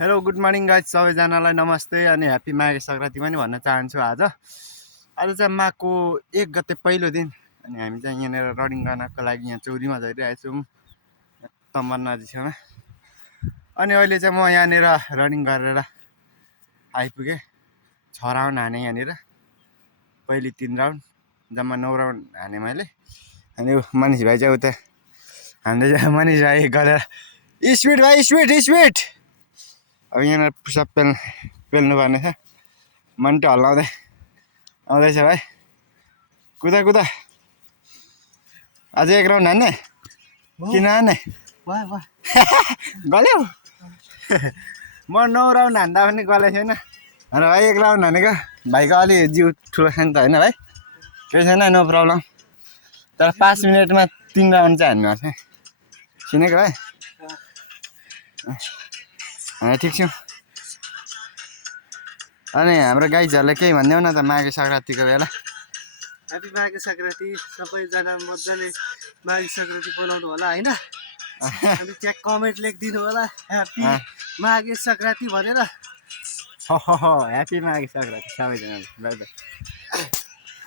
Hello good morning guys सबैजनालाई नमस्ते अनि ह्याप्पी माघे सङ्क्रान्ति पनि भन्न चाहन्छु। आज चाहिँ माघको 1 गते पहिलो दिन अनि हामी चाहिँ यहाँनिर रनिङ गर्नको लागि यहाँ चौरीमा झरिरहेको छौँ तम्बर नदी छेउमा। अनि अहिले चाहिँ म यहाँनिर रनिङ गरेर आइपुगेँ। 6 राउन्ड हाने यहाँनिर, पहिले 3 राउन्ड, जम्मा 9 राउन्ड हाने मैले। अनि मनिष भाइ चाहिँ उता हान्दै मनिष भाइ गरेर स्पिड भाइ स्पिड। अब यहाँनिर पुसअप पेल्नु पर्ने छ। मन्टो हल्लाउँदै आउँदैछ भाइ, कुदा अझै 1 राउन्ड हान्ने किन हान्ने गल्यो। म 9 राउन्ड हान्दा पनि गले छैन र भाइ 1 राउन्ड हानेको। भाइको अलि जिउ ठुलो छ नि त होइन भाइ, केही छैन, नो प्रब्लम। तर 5 मिनटमा 3 राउन्ड चाहिँ हान्नु पर्छ। चिनेको भाइ? ठिक छु। अनि हाम्रो गाइजहरूले केही भनिदेऊ न त माघे सङ्क्रान्तिको बेला। ह्याप्पी माघे सङ्क्रान्ति। सबैजना मजाले माघे सङ्क्रान्ति बनाउनु होला होइन। अनि त्यहाँ कमेन्ट लेखिदिनु होला ह्याप्पी माघे सङ्क्रान्ति भनेर। ह्याप्पी माघे सङ्क्रान्ति सबैजनाले। ल